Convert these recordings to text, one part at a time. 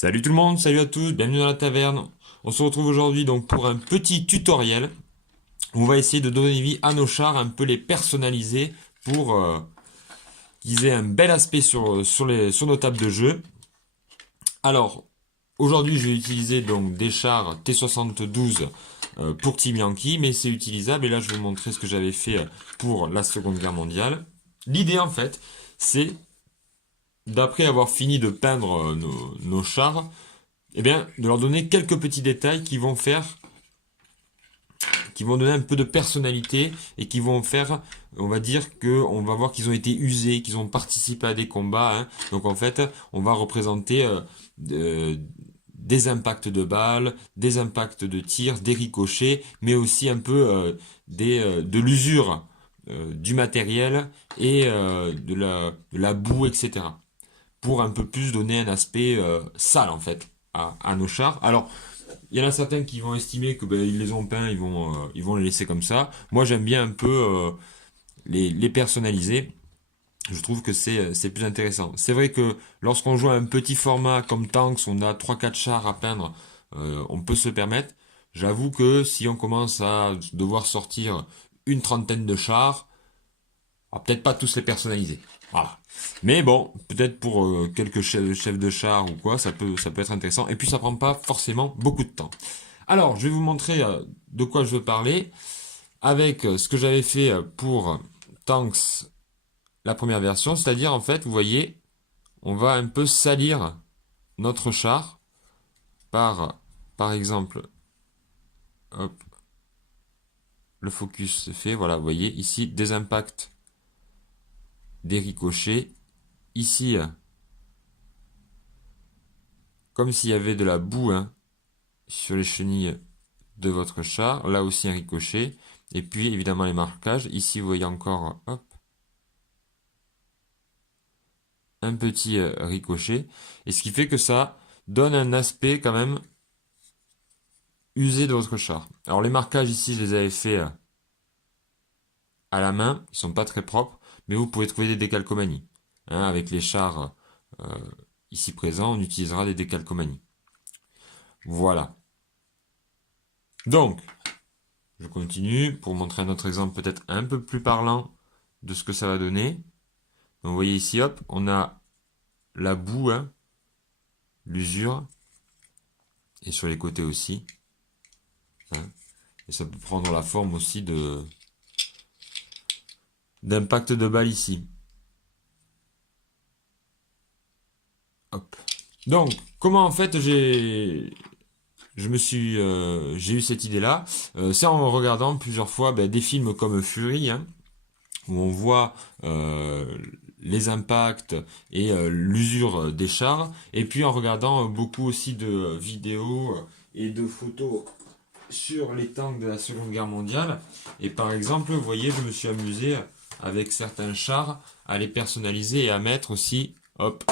Salut tout le monde, salut à tous, bienvenue dans la taverne. On se retrouve aujourd'hui donc pour un petit tutoriel où on va essayer de donner vie à nos chars, un peu les personnaliser pour qu'ils aient un bel aspect sur nos tables de jeu. Alors, aujourd'hui je vais utiliser donc des chars T72 pour Team Yankee, mais c'est utilisable et là je vais vous montrer ce que j'avais fait pour la Seconde Guerre mondiale. L'idée en fait, c'est d'après avoir fini de peindre nos chars, eh bien, de leur donner quelques petits détails qui vont donner un peu de personnalité et qui vont faire, on va dire que on va voir qu'ils ont été usés, qu'ils ont participé à des combats, hein. Donc en fait, on va représenter des impacts de balles, des impacts de tir, des ricochets, mais aussi un peu de l'usure du matériel et de la boue, etc. Pour un peu plus donner un aspect sale en fait à nos chars. Alors, il y en a certains qui vont estimer que ben, ils les ont peints, ils vont les laisser comme ça. Moi, j'aime bien un peu les personnaliser. Je trouve que c'est plus intéressant. C'est vrai que lorsqu'on joue à un petit format comme Tanks, on a trois quatre chars à peindre, on peut se permettre. J'avoue que si on commence à devoir sortir une trentaine de chars, on va peut-être pas tous les personnaliser. Voilà. Mais bon, peut-être pour quelques chefs de char ou quoi, ça peut être intéressant. Et puis ça prend pas forcément beaucoup de temps. Alors, je vais vous montrer de quoi je veux parler avec ce que j'avais fait pour Tanks, la première version. C'est-à-dire, en fait, vous voyez, on va un peu salir notre char par exemple, hop, le focus se fait. Voilà, vous voyez, ici, des impacts, des ricochets. Ici, comme s'il y avait de la boue hein, sur les chenilles de votre char. Là aussi un ricochet. Et puis évidemment les marquages. Ici vous voyez encore hop, un petit ricochet. Et ce qui fait que ça donne un aspect quand même usé de votre char. Alors les marquages ici je les avais fait à la main. Ils sont pas très propres. Mais vous pouvez trouver des décalcomanies. Hein, avec les chars ici présents, on utilisera des décalcomanies. Voilà. Donc, je continue pour montrer un autre exemple peut-être un peu plus parlant de ce que ça va donner. Donc, vous voyez ici, hop, on a la boue, hein, l'usure, et sur les côtés aussi. Hein, et ça peut prendre la forme aussi de d'impact de balle ici. Hop. Donc, comment en fait j'ai eu cette idée-là. C'est en regardant plusieurs fois ben, des films comme Fury, hein, où on voit les impacts et l'usure des chars, et puis en regardant beaucoup aussi de vidéos et de photos sur les tanks de la Seconde Guerre mondiale. Et par exemple, vous voyez, je me suis amusé avec certains chars à les personnaliser et à mettre aussi, hop,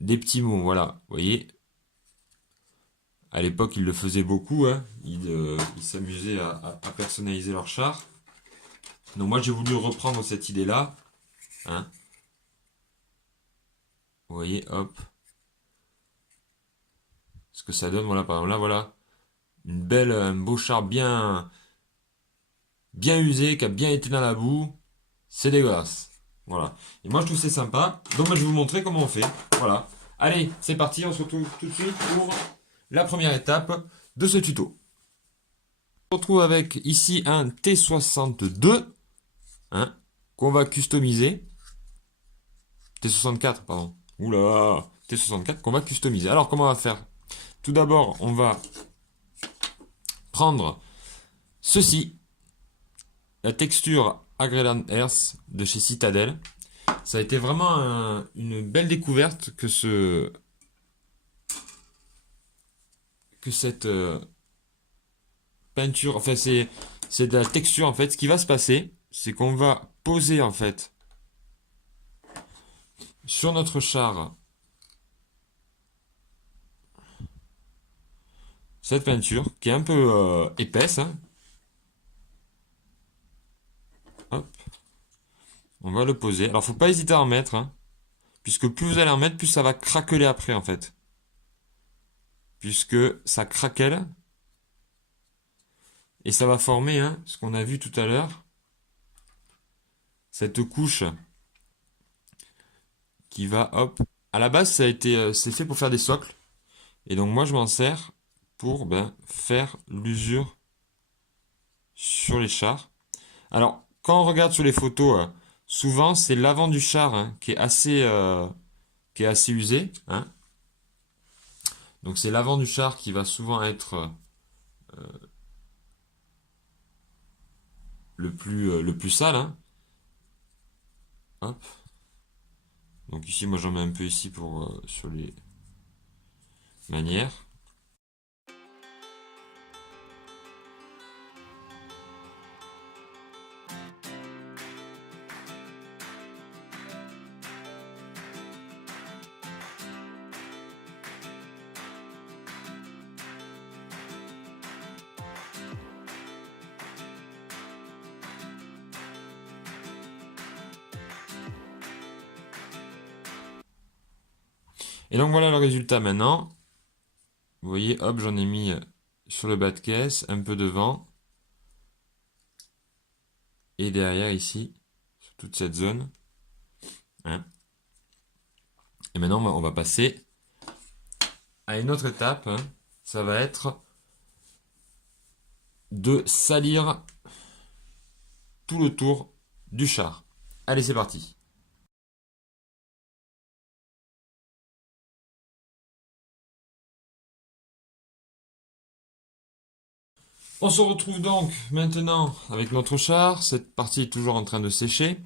des petits mots, voilà, vous voyez. À l'époque, ils le faisaient beaucoup, hein. Ils s'amusaient à personnaliser leurs chars. Donc moi, j'ai voulu reprendre cette idée-là, hein. Vous voyez, hop. Ce que ça donne, voilà, par exemple, là, voilà. Un beau char bien usé, qui a bien été dans la boue. C'est dégueulasse. Voilà. Et moi, je trouve c'est sympa. Donc, moi, je vais vous montrer comment on fait. Voilà. Allez, c'est parti. On se retrouve tout de suite pour la première étape de ce tuto. On se retrouve avec ici un T62, hein, qu'on va customiser. T64, pardon. Oula, T64 qu'on va customiser. Alors, comment on va faire? Tout d'abord, on va prendre ceci, la texture Agreland Earth de chez Citadel. Ça a été vraiment une belle découverte que cette peinture, enfin c'est de la texture en fait. Ce qui va se passer, c'est qu'on va poser en fait sur notre char cette peinture qui est un peu épaisse, hein. Hop, on va le poser. Alors faut pas hésiter à en mettre, hein. puisque plus vous allez en mettre, plus ça va craqueler après en fait. Puisque ça craquelle, et ça va former ce qu'on a vu tout à l'heure, cette couche qui va, hop, à la base ça a été, c'est fait pour faire des socles, et donc moi je m'en sers pour faire l'usure sur les chars. Alors, quand on regarde sur les photos, souvent c'est l'avant du char qui est assez usé, hein. Donc c'est l'avant du char qui va souvent être le plus sale, hein. Hop. Donc ici, moi j'en mets un peu ici pour sur les manières. Et donc voilà le résultat maintenant. Vous voyez, hop, j'en ai mis sur le bas de caisse, un peu devant. Et derrière ici, sur toute cette zone, hein. Et maintenant, on va passer à une autre étape, hein. Ça va être de salir tout le tour du char. Allez, c'est parti. On se retrouve donc maintenant avec notre char. Cette partie est toujours en train de sécher.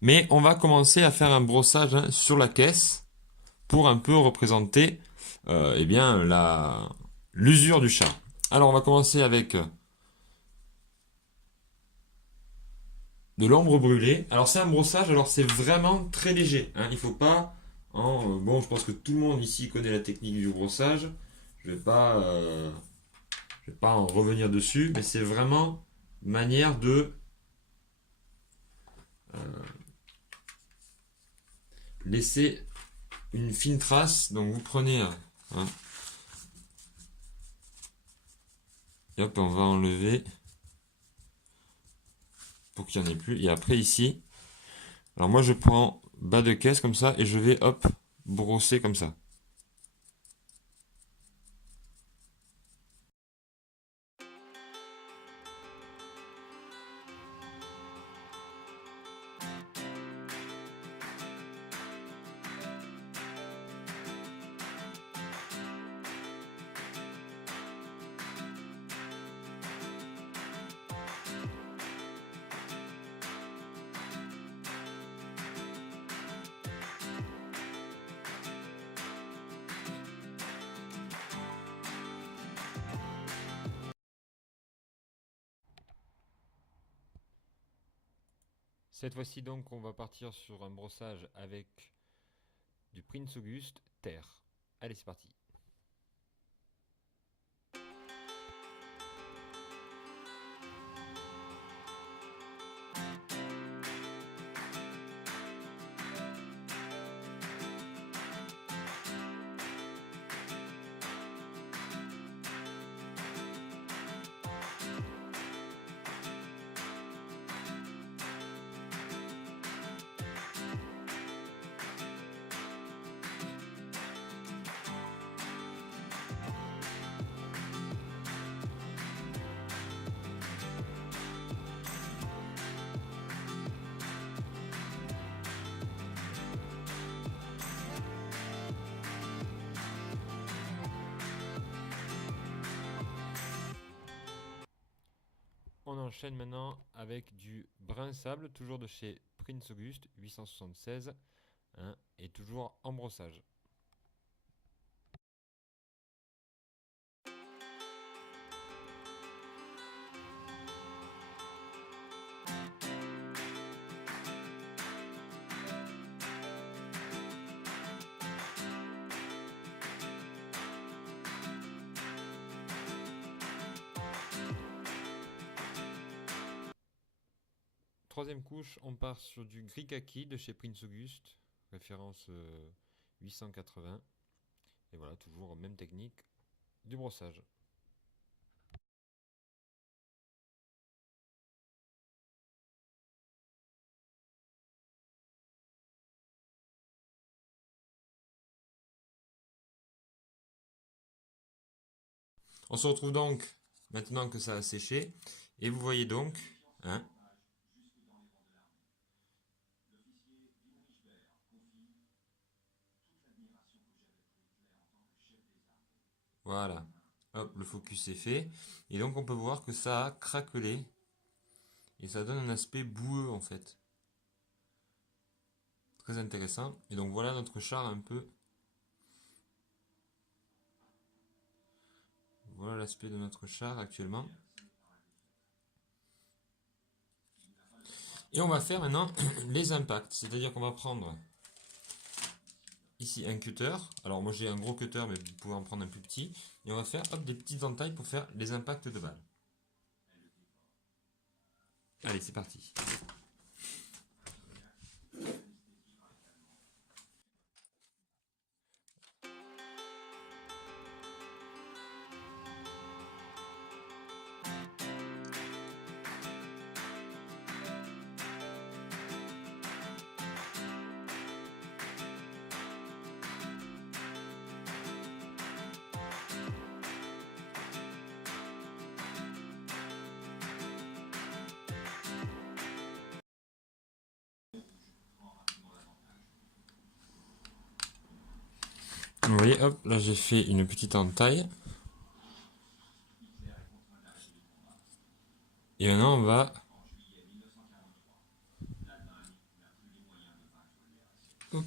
Mais on va commencer à faire un brossage sur la caisse pour un peu représenter eh bien, l'usure du char. Alors on va commencer avec de l'ombre brûlée. Alors c'est un brossage, alors c'est vraiment très léger, hein. Il faut pas... bon, je pense que tout le monde ici connaît la technique du brossage. Je vais pas en revenir dessus, mais c'est vraiment manière de laisser une fine trace. Donc vous prenez... hein, et hop, on va enlever pour qu'il n'y en ait plus. Et après ici, alors moi je prends bas de caisse comme ça et je vais hop brosser comme ça. Cette fois-ci donc on va partir sur un brossage avec du Prince Auguste Terre. Allez c'est parti. On enchaîne maintenant avec du brun sable, toujours de chez Prince Auguste 876, hein, et toujours en brossage. Troisième couche, on part sur du gris kaki de chez Prince Auguste. référence 880. Et voilà, toujours même technique du brossage. On se retrouve donc maintenant que ça a séché. Et vous voyez donc, hein, voilà. Hop, le focus est fait. Et donc on peut voir que ça a craquelé. Et ça donne un aspect boueux en fait. Très intéressant. Et donc voilà notre char un peu. Voilà l'aspect de notre char actuellement. Et on va faire maintenant les impacts. C'est-à-dire qu'on va prendre ici un cutter. Alors moi j'ai un gros cutter mais vous pouvez en prendre un plus petit. Et on va faire hop, des petites entailles pour faire les impacts de balles. Allez, c'est parti. Vous voyez, hop, là j'ai fait une petite entaille. Et maintenant on va... Hop.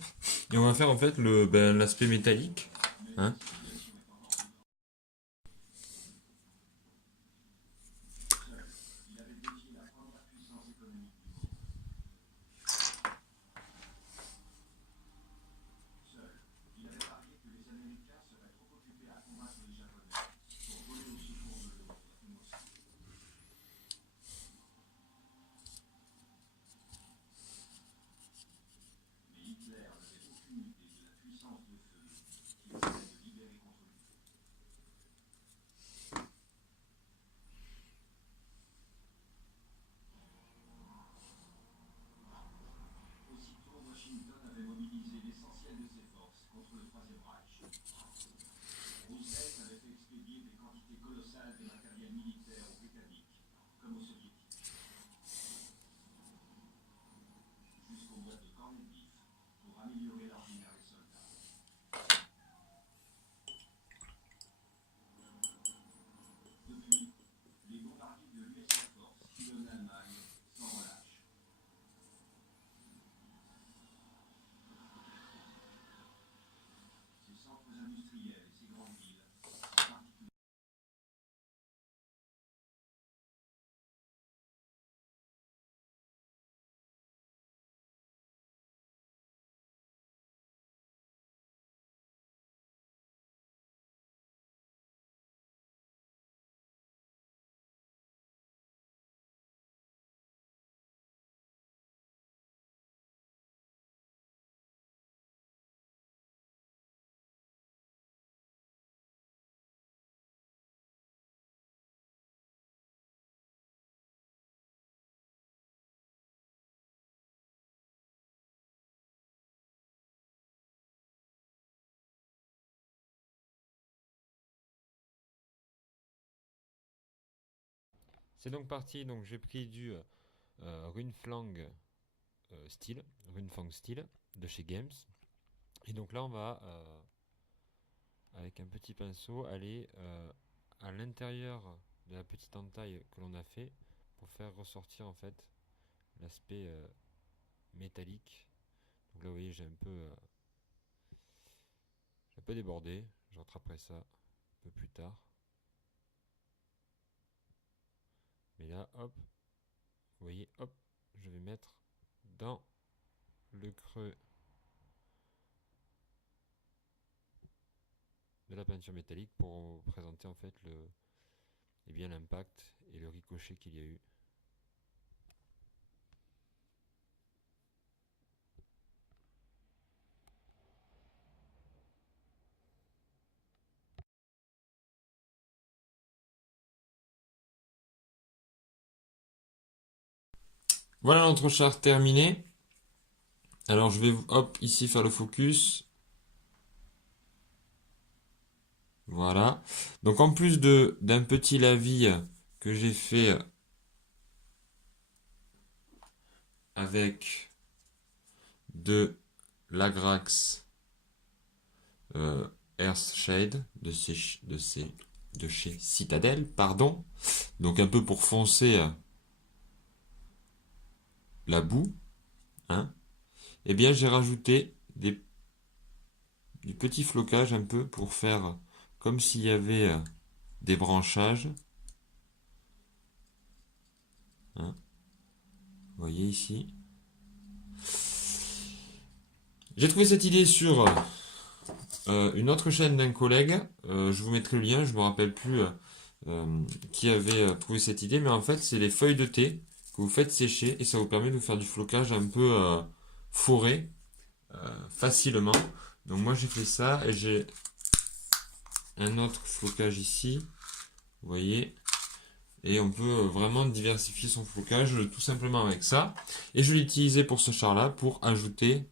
Et on va faire en fait l'aspect métallique. Hein. C'est donc parti, donc j'ai pris du Runeflang style, Runefang style de chez Games. Et donc là on va, avec un petit pinceau, aller à l'intérieur de la petite entaille que l'on a fait pour faire ressortir en fait l'aspect métallique. Donc là vous voyez j'ai un peu débordé, je rattraperai ça un peu plus tard. Mais là hop, vous voyez, hop, je vais mettre dans le creux de la peinture métallique pour présenter en fait et bien l'impact et le ricochet qu'il y a eu. Voilà notre char terminé. Alors je vais, hop, ici faire le focus. Voilà. Donc en plus d'un petit lavis que j'ai fait avec de l'Agrax Earthshade de chez Citadel, pardon. Donc un peu pour foncer la boue, hein. Eh bien j'ai rajouté du petit flocage un peu pour faire comme s'il y avait des branchages, hein. Vous voyez ici. J'ai trouvé cette idée sur une autre chaîne d'un collègue. Je vous mettrai le lien, je me rappelle plus qui avait trouvé cette idée, mais en fait c'est les feuilles de thé que vous faites sécher et ça vous permet de vous faire du flocage un peu forêt facilement. Donc moi j'ai fait ça et j'ai un autre flocage ici, vous voyez, et on peut vraiment diversifier son flocage tout simplement avec ça. Et je l'ai utilisé pour ce char là pour ajouter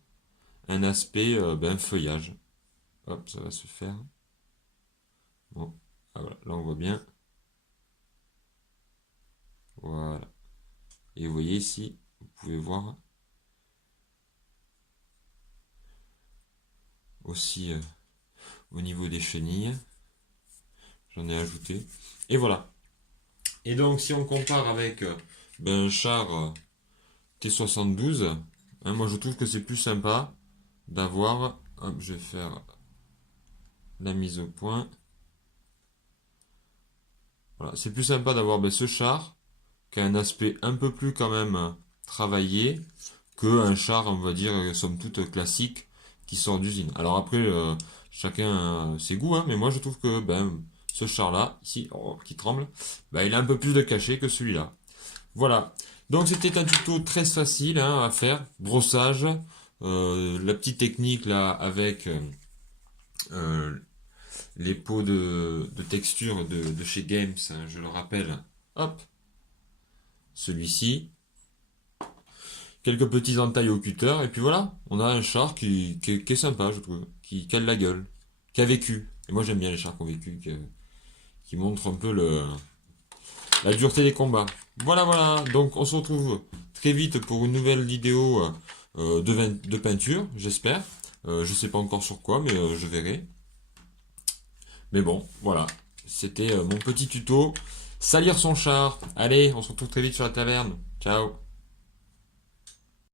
un aspect feuillage. Hop, ça va se faire. Bon, ah, voilà, là on voit bien. Voilà. Et vous voyez ici, vous pouvez voir aussi au niveau des chenilles. J'en ai ajouté. Et voilà. Et donc si on compare avec un char T72, hein, moi je trouve que c'est plus sympa d'avoir, hop, je vais faire la mise au point. Voilà, c'est plus sympa d'avoir ce char qui a un aspect un peu plus quand même travaillé que un char, on va dire, somme toute classique qui sort d'usine. Alors après, chacun a ses goûts, hein, mais moi je trouve que ce char-là, ici, oh, qui tremble, il a un peu plus de cachet que celui-là. Voilà. Donc c'était un tuto très facile hein, à faire. Brossage, la petite technique là avec les pots de texture de chez Games, hein, je le rappelle. Hop, celui-ci. Quelques petits entailles au cutter, et puis voilà, on a un char qui est sympa, je trouve, qui a de la gueule, qui a vécu. Et moi j'aime bien les chars qui ont vécu, qui montrent un peu la dureté des combats. Voilà, voilà, donc on se retrouve très vite pour une nouvelle vidéo de peinture, j'espère. Je sais pas encore sur quoi, mais je verrai. Mais bon, voilà, c'était mon petit tuto. Salir son char. Allez, on se retrouve très vite sur la taverne. Ciao.